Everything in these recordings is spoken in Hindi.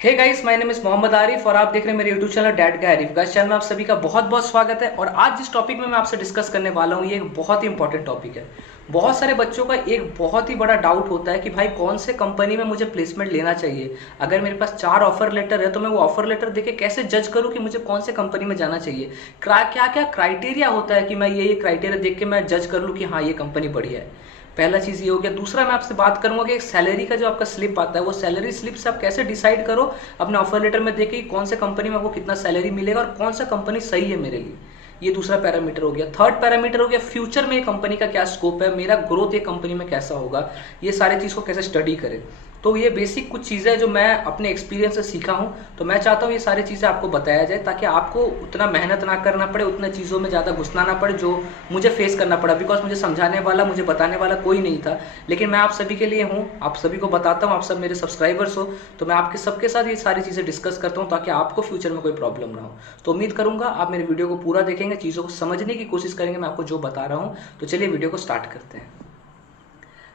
Hey guys, my name is Mohammad Arif और आप देख रहे हैं मेरे यूट्यूब चैनल डैड का आरिफ। गाइस, चैनल में आप सभी का बहुत बहुत स्वागत है। और आज जिस टॉपिक में मैं आपसे डिस्कस करने वाला हूँ, ये एक बहुत ही इंपॉर्टेंट टॉपिक है। बहुत सारे बच्चों का एक बहुत ही बड़ा डाउट होता है कि भाई कौन से कंपनी में मुझे प्लेसमेंट लेना चाहिए। अगर मेरे पास 4 ऑफर लेटर है तो मैं वो ऑफर लेटर देके कैसे जज करूँ कि मुझे कौन से कंपनी में जाना चाहिए। क्या क्या क्राइटेरिया होता है कि मैं ये क्राइटेरिया देख के मैं जज कर लूँ कि हाँ ये कंपनी बढ़िया है। पहला चीज़ ये हो गया। दूसरा मैं आपसे बात करूंगा कि एक सैलरी का जो आपका स्लिप आता है, वो सैलरी स्लिप से आप कैसे डिसाइड करो अपने ऑफर लेटर में देखे कि कौन से कंपनी में आपको कितना सैलरी मिलेगा और कौन सा कंपनी सही है मेरे लिए। ये दूसरा पैरामीटर हो गया। थर्ड पैरामीटर हो गया, फ्यूचर में ये कंपनी का क्या स्कोप है, मेरा ग्रोथ ये कंपनी में कैसा होगा, ये सारे चीज़ को कैसे स्टडी करें। तो ये बेसिक कुछ चीज़ें जो मैं अपने एक्सपीरियंस से सीखा हूँ, तो मैं चाहता हूँ ये सारी चीज़ें आपको बताया जाए ताकि आपको उतना मेहनत ना करना पड़े, उतना चीज़ों में ज़्यादा घुसना ना पड़े जो मुझे फेस करना पड़ा। बिकॉज मुझे समझाने वाला, मुझे बताने वाला कोई नहीं था, लेकिन मैं आप सभी के लिए हूँ, आप सभी को बताता हूँ। आप सब मेरे सब्सक्राइबर्स हो, तो मैं आपके सबके साथ ये सारी चीज़ें डिस्कस करता हूँ ताकि आपको फ्यूचर में कोई प्रॉब्लम ना हो। तो उम्मीद करूँगा आप मेरे वीडियो को पूरा देखेंगे, चीज़ों को समझने की कोशिश करेंगे मैं आपको जो बता रहा हूँ। तो चलिए वीडियो को स्टार्ट करते हैं।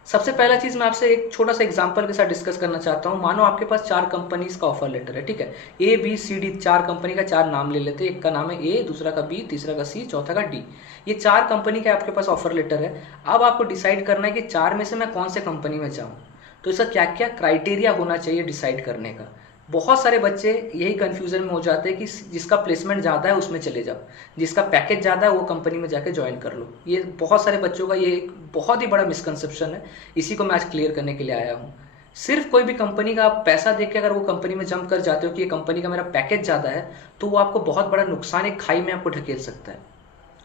सबसे पहला चीज मैं आपसे एक छोटा सा एग्जांपल के साथ डिस्कस करना चाहता हूं। मानो आपके पास 4 कंपनीज का ऑफर लेटर है, ठीक है। A B C D, 4 company का 4 नाम ले लेते हैं। एक का नाम है ए, दूसरा का बी, तीसरा का सी, चौथा का डी। ये 4 कंपनी का आपके पास ऑफर लेटर है। अब आपको डिसाइड करना है कि 4 में से मैं कौन से कंपनी में जाऊँ। तो इसका क्या क्या क्राइटेरिया होना चाहिए डिसाइड करने का। बहुत सारे बच्चे यही कंफ्यूजन में हो जाते हैं कि जिसका प्लेसमेंट ज़्यादा है उसमें चले जाओ, जिसका पैकेज ज़्यादा है वो कंपनी में जाके ज्वाइन कर लो। ये बहुत सारे बच्चों का ये एक बहुत ही बड़ा मिसकंसेप्शन है। इसी को मैं आज क्लियर करने के लिए आया हूँ। सिर्फ कोई भी कंपनी का आप पैसा देख के अगर वो कंपनी में जंप कर जाते हो कि ये कंपनी का मेरा पैकेज ज़्यादा है, तो वो आपको बहुत बड़ा नुकसान, एक खाई में आपको ढकेल सकता है।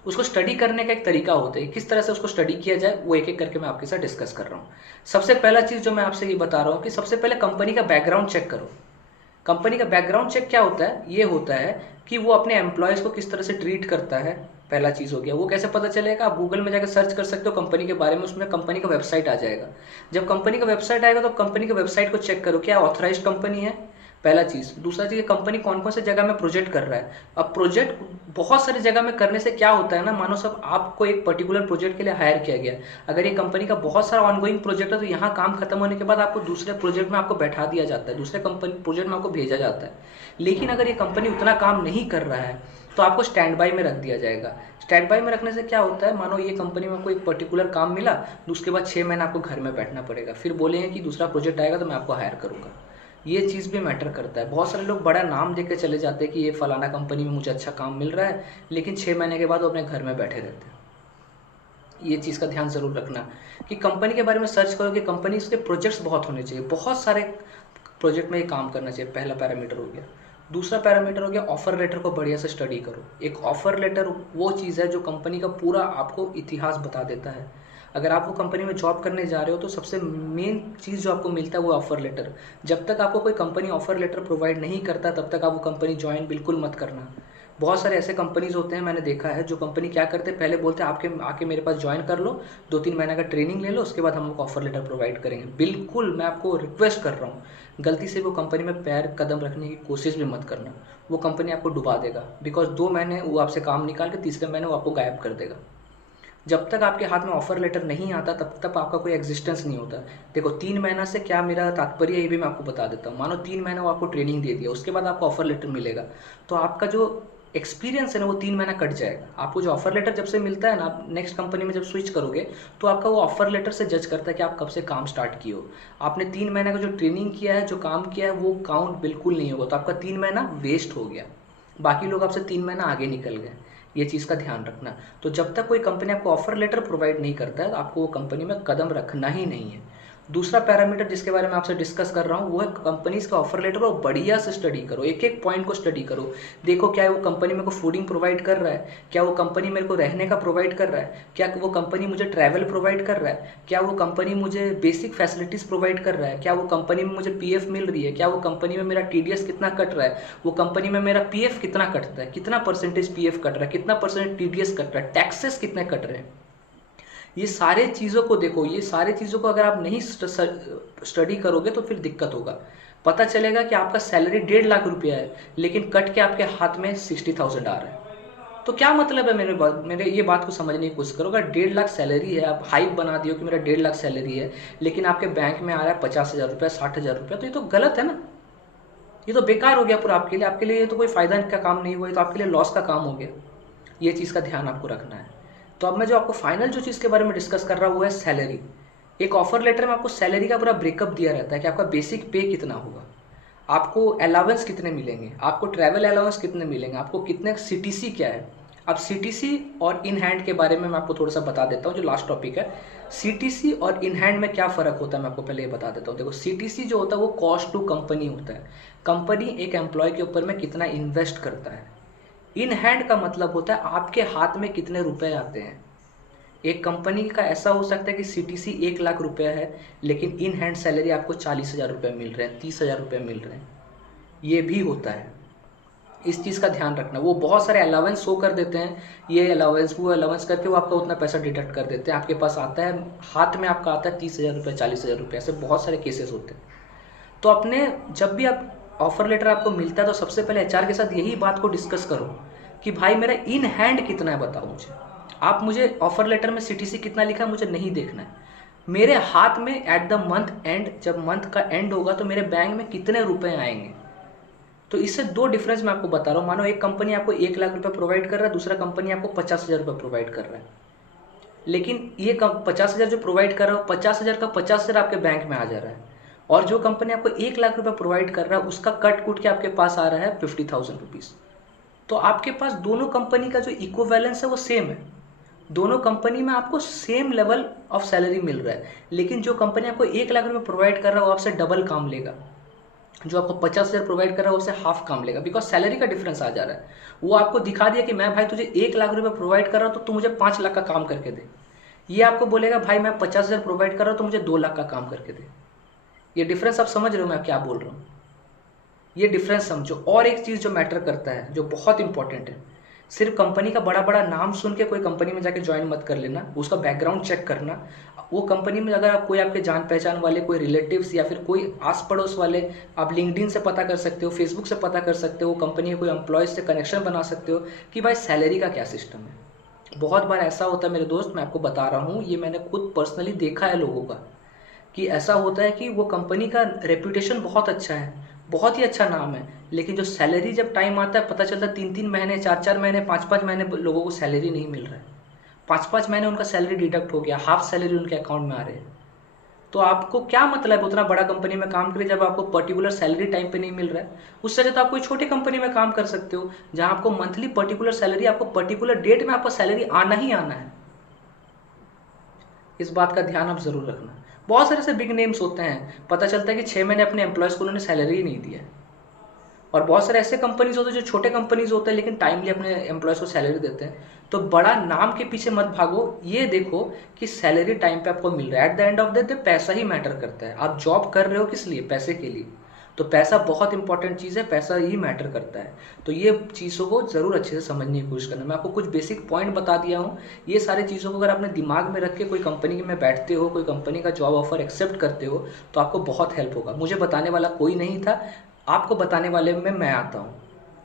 उसको स्टडी करने का एक तरीका होता है, किस तरह से उसको स्टडी किया जाए वो एक एक करके मैं आपके साथ डिस्कस कर रहा हूँ। सबसे पहला चीज़ जो मैं आपसे ये बता रहा हूँ कि सबसे पहले कंपनी का बैकग्राउंड चेक करो। कंपनी का बैकग्राउंड चेक क्या होता है, ये होता है कि वो अपने एम्प्लॉयज़ को किस तरह से ट्रीट करता है। पहला चीज़ हो गया। वो कैसे पता चलेगा, आप गूगल में जाकर सर्च कर सकते हो कंपनी के बारे में, उसमें कंपनी का वेबसाइट आ जाएगा। जब कंपनी का वेबसाइट आएगा तो कंपनी के वेबसाइट को चेक करो, क्या ऑथराइज्ड कंपनी है, पहला चीज़। दूसरा चीज़, कंपनी कौन कौन से जगह में प्रोजेक्ट कर रहा है। अब प्रोजेक्ट बहुत सारी जगह में करने से क्या होता है ना, मानो सब आपको एक पर्टिकुलर प्रोजेक्ट के लिए हायर किया गया है। अगर ये कंपनी का बहुत सारा ऑनगोइंग प्रोजेक्ट है तो यहाँ काम खत्म होने के बाद आपको दूसरे प्रोजेक्ट में आपको बैठा दिया जाता है, दूसरे कंपनी प्रोजेक्ट में आपको भेजा जाता है। लेकिन अगर ये कंपनी उतना काम नहीं कर रहा है तो आपको स्टैंड बाई में रख दिया जाएगा। स्टैंड बाई में रखने से क्या होता है, मानो ये कंपनी में आपको एक पर्टिकुलर काम मिला, तो उसके बाद 6 महीने आपको घर में बैठना पड़ेगा, फिर बोलेंगे कि दूसरा प्रोजेक्ट आएगा तो मैं आपको हायर करूँगा। ये चीज़ भी मैटर करता है। बहुत सारे लोग बड़ा नाम देकर चले जाते हैं कि ये फलाना कंपनी में मुझे अच्छा काम मिल रहा है, लेकिन 6 महीने के बाद वो अपने घर में बैठे रहते हैं। ये चीज़ का ध्यान ज़रूर रखना कि कंपनी के बारे में सर्च करो कि कंपनी, उसके प्रोजेक्ट्स बहुत होने चाहिए, बहुत सारे प्रोजेक्ट में ये काम करना चाहिए। पहला पैरामीटर हो गया। दूसरा पैरामीटर हो गया, ऑफर लेटर को बढ़िया से स्टडी करो। एक ऑफर लेटर वो चीज़ है जो कंपनी का पूरा आपको इतिहास बता देता है। अगर आप वो कंपनी में जॉब करने जा रहे हो तो सबसे मेन चीज़ जो आपको मिलता है वो ऑफर लेटर। जब तक आपको कोई कंपनी ऑफर लेटर प्रोवाइड नहीं करता तब तक आप वो कंपनी ज्वाइन बिल्कुल मत करना। बहुत सारे ऐसे कंपनीज होते हैं, मैंने देखा है, जो कंपनी क्या करते हैं, पहले बोलते हैं आपके आके मेरे पास ज्वाइन कर लो, 2-3 महीने का ट्रेनिंग ले लो, उसके बाद हम आपको ऑफर लेटर प्रोवाइड करेंगे। बिल्कुल मैं आपको रिक्वेस्ट कर रहा हूँ, गलती से वो कंपनी में पैर कदम रखने की कोशिश भी मत करना। वो कंपनी आपको डुबा देगा। बिकॉज 2 महीने वो आपसे काम निकाल के तीसरे महीने वो आपको गायब कर देगा। जब तक आपके हाथ में ऑफर लेटर नहीं आता तब तक आपका कोई एग्जिस्टेंस नहीं होता। देखो 3 महीना से क्या मेरा तात्पर्य है ये भी मैं आपको बता देता हूँ। मानो 3 महीना वो आपको ट्रेनिंग दे दिया, उसके बाद आपको ऑफर लेटर मिलेगा, तो आपका जो एक्सपीरियंस है ना वो 3 महीना कट जाएगा। आपको जो ऑफर लेटर जब से मिलता है ना, आप नेक्स्ट कंपनी में जब स्विच करोगे तो आपका वो ऑफर लेटर से जज करता है कि आप कब से काम स्टार्ट किए हो। आपने 3 महीने का जो ट्रेनिंग किया है, जो काम किया है, वो काउंट बिल्कुल नहीं होगा, तो आपका 3 महीना वेस्ट हो गया। बाकी लोग आपसे 3 महीना आगे निकल गए। ये चीज़ का ध्यान रखना। तो जब तक कोई कंपनी आपको ऑफर लेटर प्रोवाइड नहीं करता है तो आपको वो कंपनी में कदम रखना ही नहीं है। दूसरा पैरामीटर जिसके बारे में आपसे डिस्कस कर रहा हूँ वो है कंपनीज का ऑफर लेटर को बढ़िया से स्टडी करो, एक एक पॉइंट को स्टडी करो। देखो क्या वो कंपनी मेरे को फूडिंग प्रोवाइड कर रहा है, क्या वो कंपनी मेरे को रहने का प्रोवाइड कर रहा है, क्या वो कंपनी मुझे ट्रैवल प्रोवाइड कर रहा है, क्या वो कंपनी मुझे बेसिक फैसिलिटीज़ प्रोवाइड कर रहा है, क्या वो कंपनी में मुझे पीएफ मिल रही है, क्या वो कंपनी में मेरा टीडीएस कितना कट रहा है, वो कंपनी में मेरा पीएफ कितना कटता है, कितना परसेंटेज पीएफ कट रहा है, कितना परसेंटेज टीडीएस कट रहा है, टैक्सेस कितने कट रहे हैं। ये सारे चीज़ों को देखो। ये सारे चीज़ों को अगर आप नहीं स्टडी करोगे तो फिर दिक्कत होगा। पता चलेगा कि आपका सैलरी 1.5 लाख रुपया है लेकिन कट के आपके हाथ में 60,000 आ रहा है। तो क्या मतलब है, मेरे ये बात को समझने की कोशिश करो। अगर 1.5 लाख सैलरी है, आप हाइप बना दियो कि मेरा 1.5 लाख सैलरी है, लेकिन आपके बैंक में आ रहा है 50,000 रुपया, 60,000 रुपया, तो ये तो गलत है ना। ये तो बेकार हो गया पूरा आपके लिए ये तो कोई फ़ायदा का काम नहीं हुआ, ये तो आपके लिए लॉस का काम हो गया। ये चीज़ का ध्यान आपको रखना है। तो अब मैं जो आपको फाइनल जो चीज़ के बारे में डिस्कस कर रहा हूँ वो है सैलरी। एक ऑफर लेटर में आपको सैलरी का पूरा ब्रेकअप दिया रहता है कि आपका बेसिक पे कितना होगा, आपको अलाउंस कितने मिलेंगे, आपको ट्रैवल अलाउंस कितने मिलेंगे, आपको कितने सीटीसी क्या है। अब सीटीसी और इन हैंड के बारे में मैं आपको थोड़ा सा बता देता हूँ, जो लास्ट टॉपिक है। सीटीसी और इन हैंड में क्या फ़र्क होता है मैं आपको पहले ये बता देता हूँ। देखो, सीटीसी जो होता है वो कॉस्ट टू कंपनी होता है, कंपनी एक एम्प्लॉय के ऊपर में कितना इन्वेस्ट करता है। इन हैंड का मतलब होता है आपके हाथ में कितने रुपए आते हैं। एक कंपनी का ऐसा हो सकता है कि सीटीसी 1 लाख रुपया है, लेकिन इन हैंड सैलरी आपको 40,000 रुपये मिल रहे हैं, 30,000 रुपये मिल रहे हैं। ये भी होता है, इस चीज़ का ध्यान रखना। वो बहुत सारे अलाउंस शो कर देते हैं, ये अलाउंस वो अलाउंस करके वो आपका उतना पैसा डिडक्ट कर देते हैं। आपके पास आता है, हाथ में आपका आता है 30,000 रुपये, 40,000 रुपये, ऐसे बहुत सारे केसेस होते हैं। तो अपने जब भी आप ऑफर लेटर आपको मिलता है तो सबसे पहले एचआर के साथ यही बात को डिस्कस करो कि भाई मेरा इन हैंड कितना है बताओ मुझे। आप मुझे ऑफर लेटर में सीटीसी कितना लिखा है मुझे नहीं देखना है, मेरे हाथ में एट द मंथ एंड, जब मंथ का एंड होगा तो मेरे बैंक में कितने रुपए आएंगे। तो इससे दो डिफरेंस मैं आपको बता रहा हूँ। मानो एक कंपनी आपको 1 लाख रुपए प्रोवाइड कर रहा है, दूसरा कंपनी आपको 50,000 रुपये प्रोवाइड कर रहा है। लेकिन ये 50,000 जो प्रोवाइड कर रहा है 50,000 का 50,000 आपके बैंक में आ जा रहा है, और जो कंपनी आपको 1 लाख रुपये प्रोवाइड कर रहा है उसका कट कुट के आपके पास आ रहा है 50,000 रुपीज़। तो आपके पास दोनों कंपनी का जो इक्व बैलेंस है वो सेम है, दोनों कंपनी में आपको सेम लेवल ऑफ सैलरी मिल रहा है। लेकिन जो कंपनी आपको 1 लाख रुपये प्रोवाइड कर रहा है वो आपसे डबल काम लेगा, जो आपको 50,000 प्रोवाइड कर रहा है उससे हाफ काम लेगा, बिकॉज सैलरी का डिफरेंस आ जा रहा है। वो आपको दिखा दिया कि मैं भाई तुझे 1 लाख रुपये प्रोवाइड कर रहा हूँ तो तू मुझे 5 लाख का काम करके दे। ये आपको बोलेगा भाई मैं 50,000 प्रोवाइड कर रहा हूँ तो मुझे 2 लाख का काम करके दे। ये डिफरेंस आप समझ रहे हो मैं क्या बोल रहा हूँ, ये डिफरेंस समझो। और एक चीज़ जो मैटर करता है, जो बहुत इंपॉर्टेंट है, सिर्फ कंपनी का बड़ा बड़ा नाम सुन के कोई कंपनी में जाके ज्वाइन मत कर लेना, उसका बैकग्राउंड चेक करना। वो कंपनी में अगर आप कोई आपके जान पहचान वाले, कोई रिलेटिव्स या फिर कोई आस पड़ोस वाले, आप लिंक्डइन से पता कर सकते हो, फेसबुक से पता कर सकते हो, कंपनी के कोई एम्प्लॉयज से कनेक्शन बना सकते हो कि भाई सैलरी का क्या सिस्टम है। बहुत बार ऐसा होता है मेरे दोस्त, मैं आपको बता रहा हूँ, ये मैंने खुद पर्सनली देखा है लोगों का, कि ऐसा होता है कि वो कंपनी का रेपुटेशन बहुत अच्छा है, बहुत ही अच्छा नाम है, लेकिन जो सैलरी जब टाइम आता है पता चलता है 3-3 महीने, 4-4 महीने, 5-5 महीने लोगों को सैलरी नहीं मिल रहा है। 5-5 महीने उनका सैलरी डिडक्ट हो गया, हाफ सैलरी उनके अकाउंट में आ रहे हैं। तो आपको क्या मतलब उतना बड़ा कंपनी में काम करें जब आपको पर्टिकुलर सैलरी टाइम पे नहीं मिल रहा है। उससे अच्छा तो आप कोई छोटी कंपनी में काम कर सकते हो जहां आपको मंथली पर्टिकुलर सैलरी, आपको पर्टिकुलर डेट में आपका सैलरी आना ही आना है। इस बात का ध्यान आप जरूर रखना। बहुत सारे ऐसे बिग नेम्स होते हैं, पता चलता है कि 6 महीने अपने एम्प्लॉयज़ को उन्होंने सैलरी ही नहीं दिया है। और बहुत सारे ऐसे कंपनीज होते हैं जो छोटे कंपनीज होते हैं लेकिन टाइमली अपने एम्प्लॉयज़ को सैलरी देते हैं। तो बड़ा नाम के पीछे मत भागो, ये देखो कि सैलरी टाइम पे आपको मिल रहा है। At the end of the day पैसा ही मैटर करता है। आप जॉब कर रहे हो किस लिए? पैसे के लिए। तो पैसा बहुत इंपॉर्टेंट चीज़ है, पैसा ही मैटर करता है। तो ये चीज़ों को ज़रूर अच्छे से समझने की कोशिश करना। मैं आपको कुछ बेसिक पॉइंट बता दिया हूँ। ये सारी चीज़ों को अगर आपने दिमाग में रख के कोई कंपनी में बैठते हो, कोई कंपनी का जॉब ऑफर एक्सेप्ट करते हो तो आपको बहुत हेल्प होगा। मुझे बताने वाला कोई नहीं था, आपको बताने वाले में मैं आता हूँ।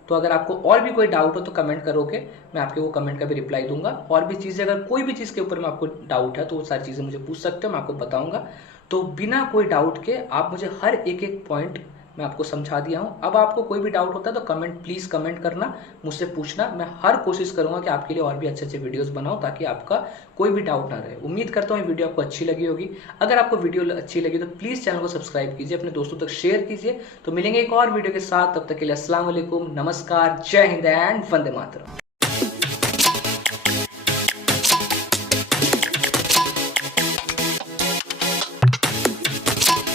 तो अगर आपको और भी कोई डाउट हो तो कमेंट करोगे, मैं आपके वो कमेंट का भी रिप्लाई दूंगा। और भी चीज़ें, अगर कोई भी चीज़ के ऊपर में आपको डाउट है तो वो सारी चीज़ें मुझे पूछ सकते हो, मैं आपको बताऊंगा। तो बिना कोई डाउट के आप मुझे हर एक एक पॉइंट मैं आपको समझा दिया हूँ। अब आपको कोई भी डाउट होता है तो कमेंट, प्लीज़ कमेंट करना, मुझसे पूछना। मैं हर कोशिश करूँगा कि आपके लिए और भी अच्छे अच्छे वीडियोस बनाऊँ ताकि आपका कोई भी डाउट ना रहे। उम्मीद करता हूँ ये वीडियो आपको अच्छी लगी होगी। अगर आपको वीडियो अच्छी लगी तो प्लीज़ चैनल को सब्सक्राइब कीजिए, अपने दोस्तों तक शेयर कीजिए। तो मिलेंगे एक और वीडियो के साथ, तब तक के लिए अस्सलाम वालेकुम, नमस्कार, जय हिंद एंड वंदे मातरम।